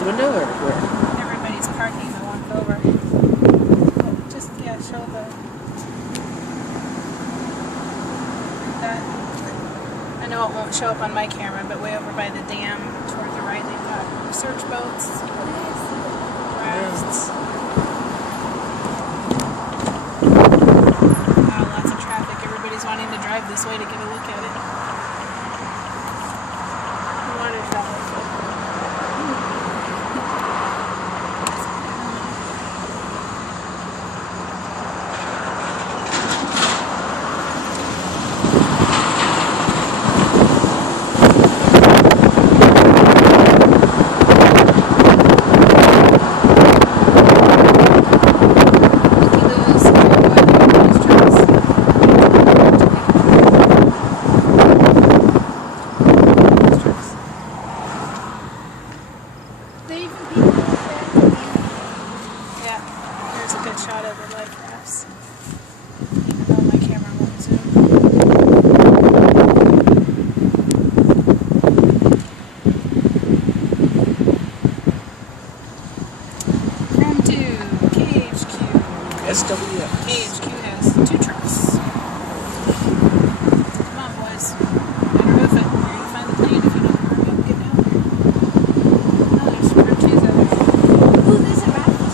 the window or where? Everybody's parking. I walked over. Oh, just, yeah, show the... Like that. I know it won't show up on my camera, but way over by the dam toward the right, they've got research boats, rafts. Wow, lots of traffic. Everybody's wanting to drive this way to get a look at it. The water's that way. Yeah, here's a good shot of the life rafts. Even though my camera won't zoom. From to KHQ. SWX. KHQ has 2 trucks. Come on, boys. Better hoof it. You're gonna find the plane if you don't hurry up and get down there. Oh, there's some trees over there. Ooh, there's a raft.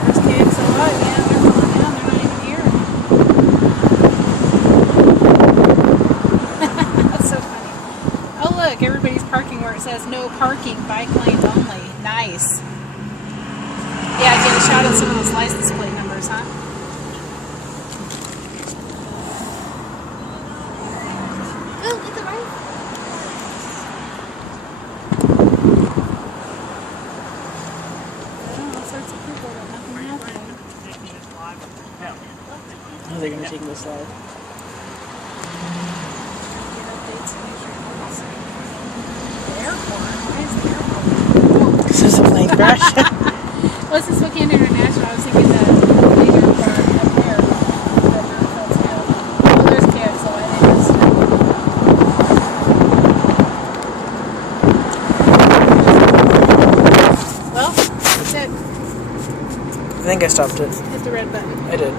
There's KXLY, yeah, they're rolling down, they're not even here. That's so funny. Oh look, everybody's parking where it says no parking, bike lanes only. Nice. Yeah, get a shot of some of those license plate numbers, huh? Oh, it's a right. All sorts of people, but nothing happening. Are they going to take this live? Get updates and make sure it's the airport. Why is the airport? Because there's a plane crash. Well, this is Spokane International. I was thinking the plane airport up there. But not Hillsdale. Oh, there's KXLY. They missed it. Well, that's it. I think I stopped it. Hit the red button. I did.